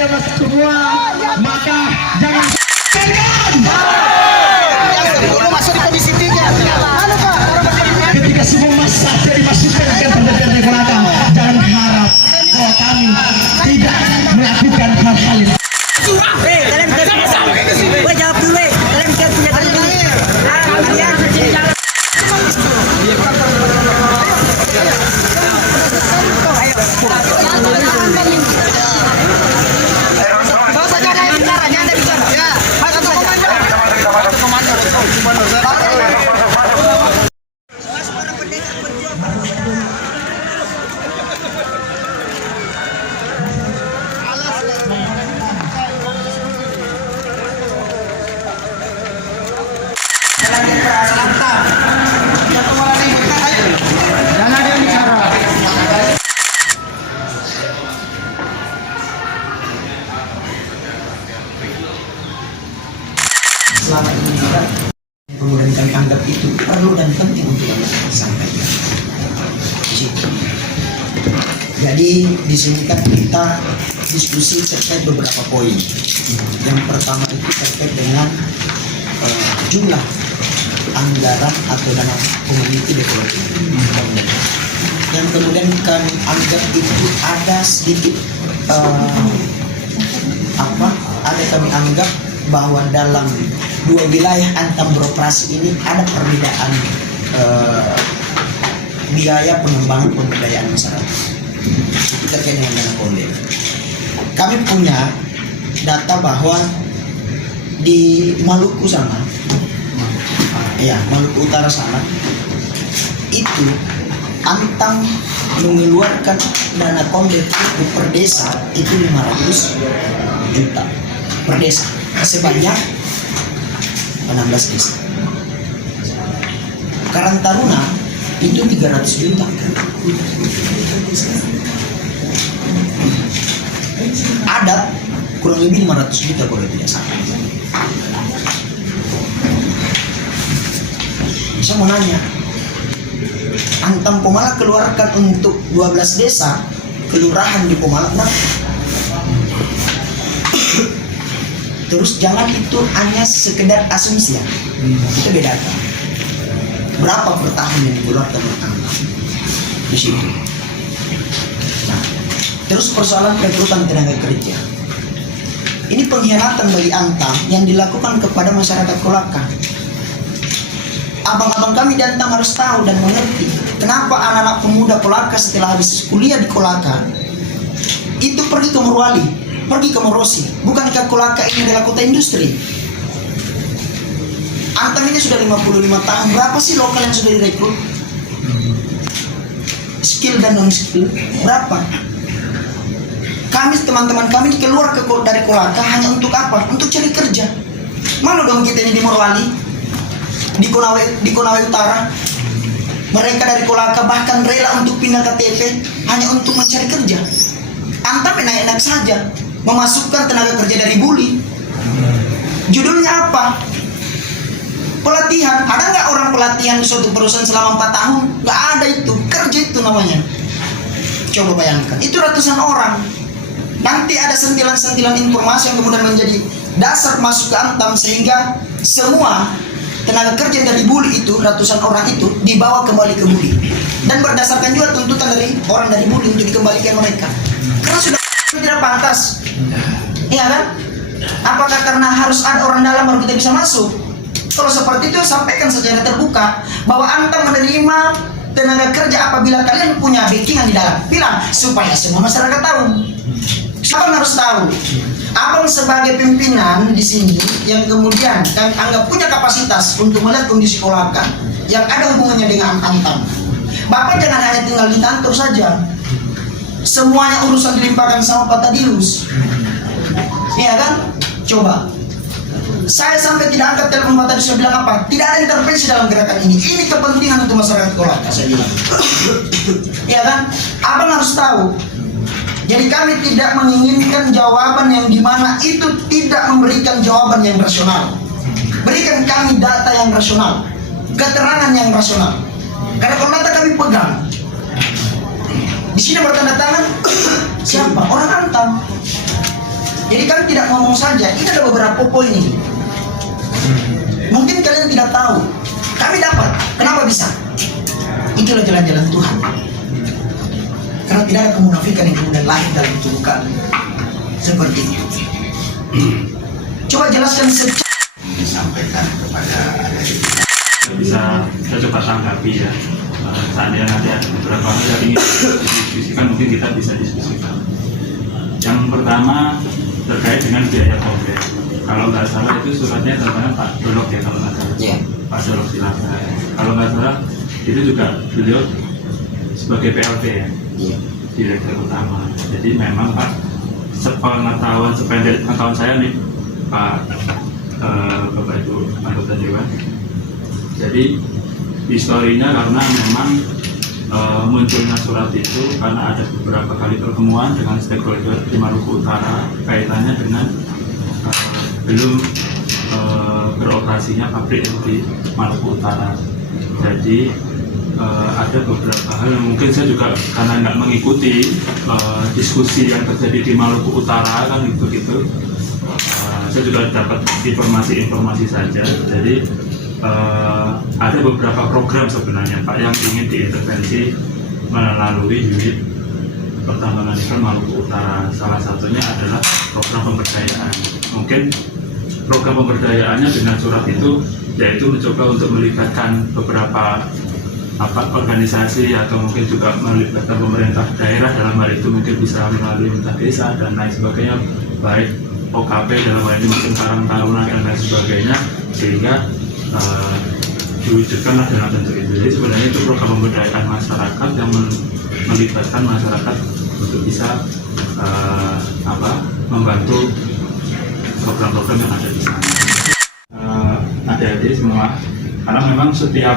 tidak masuk semua, maka jangan masuk di komisi 3. ketika semua masa dimasukkan ke kantor DPRD Kolaka, jangan harap bahwa kami tidak melakukan hal-hal ini. Jawab dulu, kalian kan punya selama ini juga kemudian kami anggap itu perlu dan penting untuk kami sampaikan. Jadi di sini kan kita diskusi terkait beberapa poin. Yang pertama itu terkait dengan jumlah anggaran atau dana community development. Yang kemudian kami anggap itu ada sedikit kami anggap bahwa dalam dua wilayah Antam beroperasi ini ada perbedaan biaya pengembangan pemberdayaan masyarakat terkait dengan dana konde. Kami punya data bahwa di Maluku sana, Maluku Utara sana, itu Antam mengeluarkan dana konde itu per desa itu 500 juta per desa sebanyak 16 desa. Karang Taruna itu 300 juta. Adat kurang lebih 500 juta kalau tidak salah. Saya mau nanya, Antam Pomalak keluarkan untuk 12 desa kelurahan di Pomalak berapa? Terus jangan itu hanya sekedar asumsi ya, kita bedakan berapa per tahun yang dikeluarkan oleh Antam di situ. Nah, terus persoalan perekrutan tenaga kerja, ini pengkhianatan bagi Antam yang dilakukan kepada masyarakat Kolaka. Abang-abang kami di Antam harus tahu dan mengerti kenapa anak-anak pemuda Kolaka setelah habis kuliah di Kolaka itu pergi ke Morowali, pergi ke Morosi. Bukankah Kolaka ini adalah kota industri? Antam ini sudah 55 tahun. Berapa sih lokal yang sudah direkrut? Skill dan non skill berapa? Kami, teman-teman kami keluar dari Kolaka hanya untuk apa? Untuk cari kerja. Malu dong kita ini di Morowali, di Konawe Utara. Mereka dari Kolaka bahkan rela untuk pindah KTP hanya untuk mencari kerja. Antam enak-enak saja memasukkan tenaga kerja dari Buli. Judulnya apa? Pelatihan. Ada nggak orang pelatihan di suatu perusahaan selama 4 tahun? Nggak ada itu. Kerja itu namanya. Coba bayangkan. Itu ratusan orang. Nanti ada sentilan-sentilan informasi yang kemudian menjadi dasar masuk ke Antam sehingga semua tenaga kerja dari Buli itu, ratusan orang itu dibawa kembali ke Buli. Dan berdasarkan juga tuntutan dari orang dari Buli untuk dikembalikan mereka. Karena sudah tidak pantas. Iya kan? Apakah karena harus ada orang dalam baru kita bisa masuk? Kalau seperti itu sampaikan secara terbuka bahwa Antam menerima tenaga kerja apabila kalian punya backingan di dalam. Bilang supaya semua masyarakat tahu. Abang harus tahu. Abang sebagai pimpinan di sini yang kemudian kami anggap punya kapasitas untuk melihat kondisi Kolaka yang ada hubungannya dengan Antam. Bapak jangan hanya tinggal di kantor saja. Semuanya urusan dilimpahkan sama Pak Tadius. Iya kan? Coba. Saya sampai tidak angkat telepon Pak Tadius, saya bilang apa? Tidak ada intervensi dalam gerakan ini. Ini kepentingan untuk masyarakat Kolaka, saya bilang. Iya kan? Abang harus tahu. Jadi kami tidak menginginkan jawaban yang dimana itu tidak memberikan jawaban yang rasional. Berikan kami data yang rasional, keterangan yang rasional. Karena kalau data kami pegang, di sini bertanda tangan siapa? Orang Antam. Jadi kami tidak ngomong saja, ini ada beberapa poin ini. Mungkin kalian tidak tahu, kami dapat. Kenapa bisa? Itulah jalan-jalan Tuhan. Karena tidak ada kemunafikan yang kemudian lahir dalam tubuh kami. Seperti itu. Coba jelaskan disampaikan kepada adik-adik. Bisa saya coba tanggapi ya. Seandainya nanti ada beberapa hal yang ingin didiskusikan, mungkin kita bisa diskusikan. Yang pertama terkait dengan biaya kongres. Kalau nggak salah itu suratnya tentang Pak Dolok ya, kalau nggak salah. Iya. Pak Dolok silakan. Kalau nggak salah itu juga beliau sebagai PLT ya, Iya. direktur utama. Jadi memang Pak, sepengetahuan sependek pengetahuan saya nih Pak Bapak Ibu anggota dewan. Jadi historinya karena memang munculnya surat itu karena ada beberapa kali pertemuan dengan stakeholder di Maluku Utara kaitannya dengan belum beroperasinya pabrik di Maluku Utara. Jadi ada beberapa hal yang mungkin saya juga karena nggak mengikuti diskusi yang terjadi di Maluku Utara kan gitu. Saya juga dapat informasi saja. Jadi ada beberapa program sebenarnya Pak yang ingin diintervensi melalui unit pertambangan nikel Maluku Utara. Salah satunya adalah program pemberdayaan. Mungkin program pemberdayaannya dengan surat itu yaitu mencoba untuk melibatkan beberapa organisasi atau mungkin juga melibatkan pemerintah daerah, dalam hal itu mungkin bisa melalui pemerintah desa dan lain sebagainya, baik OKP dalam hal ini mungkin Karang Taruna dan lain sebagainya, sehingga diwujudkanlah dalam bentuk itu. Jadi sebenarnya itu program pemberdayaan masyarakat yang melibatkan masyarakat untuk bisa membantu program-program yang ada di sana. Adik-adik semua, karena memang setiap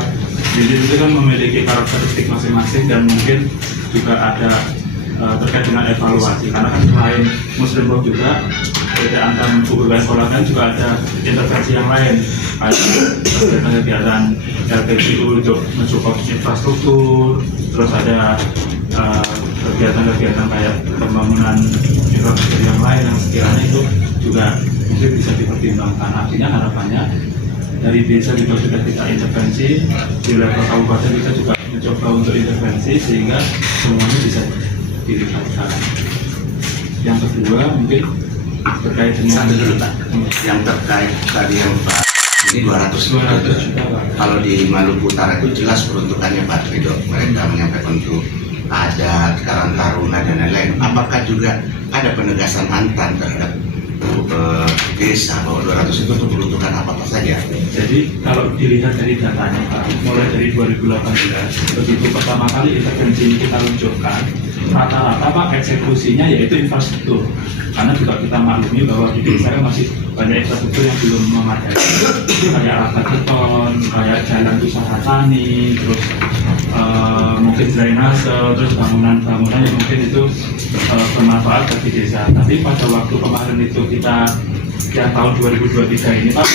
unit itu kan memiliki karakteristik masing-masing dan mungkin juga ada terkait dengan evaluasi. Karena kan selain Muslim Law juga PT Antam UBWN Kolagan juga ada intervensi yang lain, ada kegiatan LPGU untuk mensupport infrastruktur, terus ada kegiatan-kegiatan kayak pembangunan infrastruktur yang lain yang sekiranya itu juga mungkin bisa dipertimbangkan. Artinya harapannya dari desa juga sudah kita intervensi, di level kabupaten kita juga mencoba untuk intervensi sehingga semuanya bisa dilibatkan. Yang kedua mungkin terkait dengan Satu dulu Pak, yang terkait tadi yang Pak, ini 200 juta. Kalau di Maluku Utara itu jelas peruntukannya Pak Ridho, mereka menyampaikan untuk adat, Karang Taruna dan lain-lain. Apakah juga ada penegasan Antam terhadap desa bahwa 200 itu untuk peruntukan apa saja? Jadi kalau dilihat dari datanya Pak, mulai dari 2018 begitu pertama kali intervensi ini kita luncurkan, rata-rata Pak eksekusinya yaitu infrastruktur. Karena juga kita maklumi bahwa di desa kan masih banyak infrastruktur yang belum memadai, kayak alat beton, kayak jalan usaha tani, terus mungkin drainase, terus bangunan-bangunan yang mungkin itu bermanfaat bagi desa. Tapi pada waktu kemarin itu kita yang tahun 2023 ini Pak,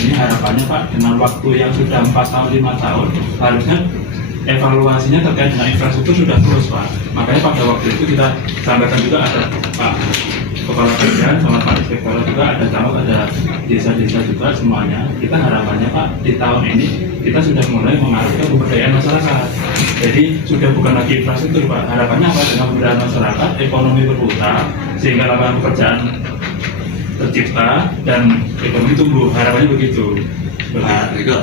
ini harapannya Pak dengan waktu yang sudah 4 tahun 5 tahun harusnya evaluasinya terkait dengan infrastruktur sudah terus Pak. Makanya pada waktu itu kita sampaikan juga ada Pak Kepala Kerjaan sama Pak Inspektor juga ada camat, ada desa-desa juga semuanya. Kita harapannya Pak di tahun ini kita sudah mulai mengarahkan pemberdayaan masyarakat. Jadi sudah bukan lagi infrastruktur Pak. Harapannya apa? Dengan pemberdayaan masyarakat, ekonomi berputar sehingga lapangan pekerjaan tercipta dan ekonomi tumbuh. Harapannya begitu. Pak Ridho,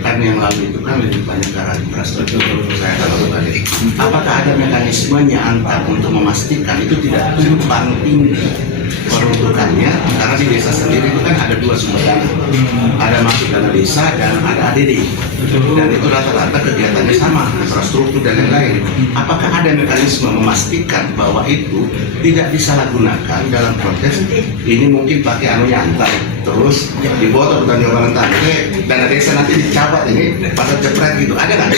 kan yang lalu itu kan lebih banyak ke arah infrastruktur. Saya tahu tadi, apakah ada mekanismenya Antam untuk memastikan itu tidak tumpang tindih peruntukannya? Karena di desa sendiri itu kan ada dua sumber dana, ada masuk dana desa dan ada ADD, dan itu rata-rata kegiatannya sama, infrastruktur dan lain-lain. Apakah ada mekanisme memastikan bahwa itu tidak disalahgunakan dalam konteks ini mungkin pakai anunya Antam, terus dibotor dan jawaban Antam, dana desa nanti dicabat ini pasal cepret gitu, ada nggak?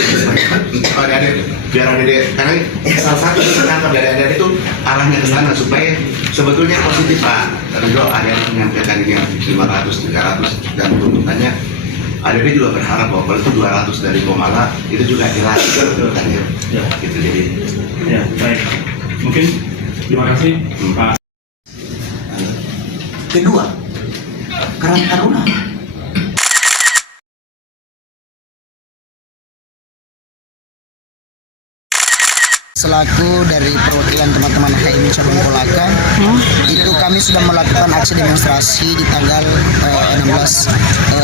Kalau ada biar ada karena salah satu penangkap dari ada itu arahnya ke sana supaya sebetulnya positif Pak Ridho. Ada yang menyampaikan ini 500, 300 dan tuntutannya. Ada juga berharap bahwa kalau itu 200 dari Komala itu juga jelas tuntutannya. Ya. Gitu jadi. Ya baik. Mungkin terima kasih Pak. Kedua, Karang Taruna. Selaku dari perwakilan teman-teman HMI Cabang Kolaka, itu kami sudah melakukan aksi demonstrasi di tanggal 16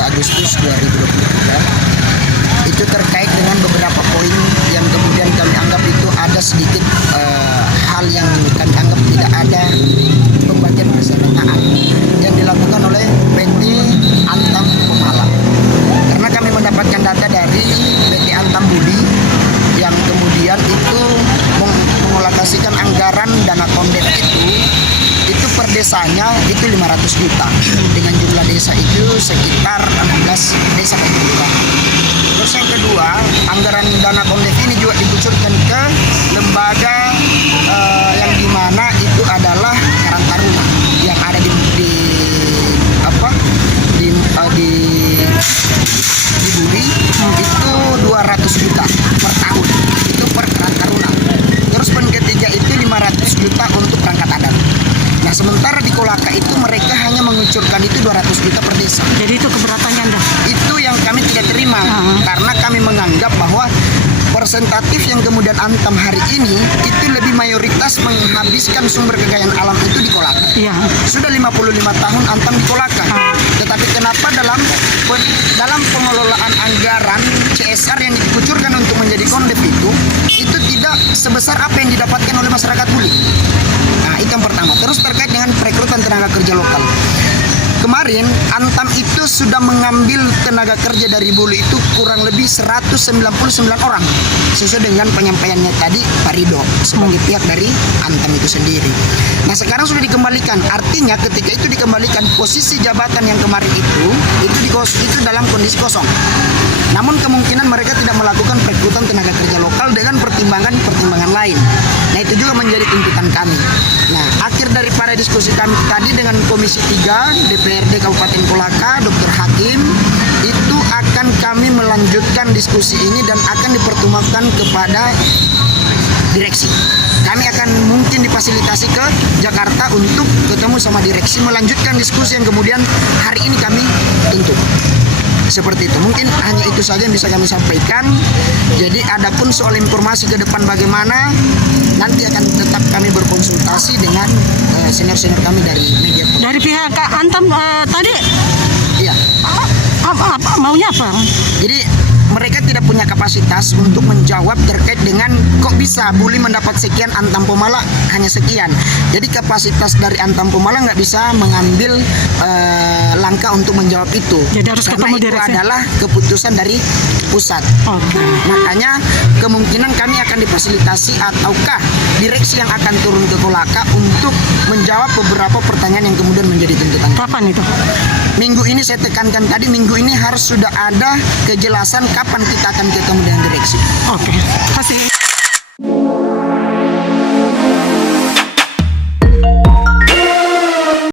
Agustus 2023. Itu terkait dengan beberapa poin yang kemudian kami anggap itu ada sedikit hal yang kami anggap tidak ada pembagian kesejahteraan yang dilakukan oleh PT Antam Pemala. Karena kami mendapatkan data dari PT Antam Budi yang kemudian itu mengolokasikan anggaran dana kondek itu per desanya itu 500 juta dengan jumlah desa itu sekitar 16 desa dan kelurahan. Terus yang kedua, anggaran dana kondek ini juga dikucurkan ke lembaga yang dimana itu adalah Karang Taruna yang ada di Budi itu 200 juta per tahun itu per Karang Taruna. Terus poin ketiga itu 500 juta untuk perangkat adat. Nah sementara di Kolaka itu mereka hanya mengucurkan itu 200 juta per desa. Jadi itu keberatannya Anda? Itu yang kami tidak terima karena kami menganggap bahwa persentatif yang kemudian Antam hari ini itu lebih mayoritas menghabiskan sumber kekayaan alam itu di Kolaka. Iya. Sudah 55 tahun Antam di Kolaka. Tetapi kenapa dalam pengelolaan anggaran CSR yang dikucurkan untuk menjadi kondep itu tidak sebesar apa yang didapatkan oleh masyarakat Buli. Nah, itu yang pertama. Terus terkait dengan perekrutan tenaga kerja lokal. Kemarin Antam itu sudah mengambil tenaga kerja dari Buli itu kurang lebih 199 orang sesuai dengan penyampaiannya tadi Pak Rido sebagai pihak dari Antam itu sendiri. Nah sekarang sudah dikembalikan, artinya ketika itu dikembalikan posisi jabatan yang kemarin itu dalam kondisi kosong. Namun kemungkinan mereka tidak melakukan perekrutan tenaga kerja lokal dengan pertimbangan lain. Nah itu juga menjadi tuntutan kami. Nah akhir daripada diskusi kami tadi dengan Komisi 3 DPRD Kabupaten Kolaka, Dr. Hakim, itu akan kami melanjutkan diskusi ini dan akan dipertemukan kepada direksi. Kami akan mungkin difasilitasi ke Jakarta untuk ketemu sama direksi, melanjutkan diskusi yang kemudian hari ini kami tuntut. Seperti itu, mungkin hanya itu saja yang bisa kami sampaikan. Jadi adapun soal informasi ke depan bagaimana, nanti akan tetap kami berkonsultasi dengan senior-senior kami dari media. Dari pihak Antam tadi Iya. apa maunya apa? Jadi mereka tidak punya kapasitas untuk menjawab terkait dengan kok bisa Buli mendapat sekian, Antam Pemala hanya sekian. Jadi kapasitas dari Antam Pemala nggak bisa mengambil langkah untuk menjawab itu. Jadi harus karena ketemu itu direksi. adalah keputusan dari pusat. Oke. Makanya kemungkinan kami akan difasilitasi ataukah direksi yang akan turun ke Kolaka untuk menjawab beberapa pertanyaan yang kemudian menjadi tuntutan. Kapan itu? Minggu ini saya tekankan tadi, minggu ini harus sudah ada kejelasan kapan kita akan ketemu dengan direksi. Oke. Kasih.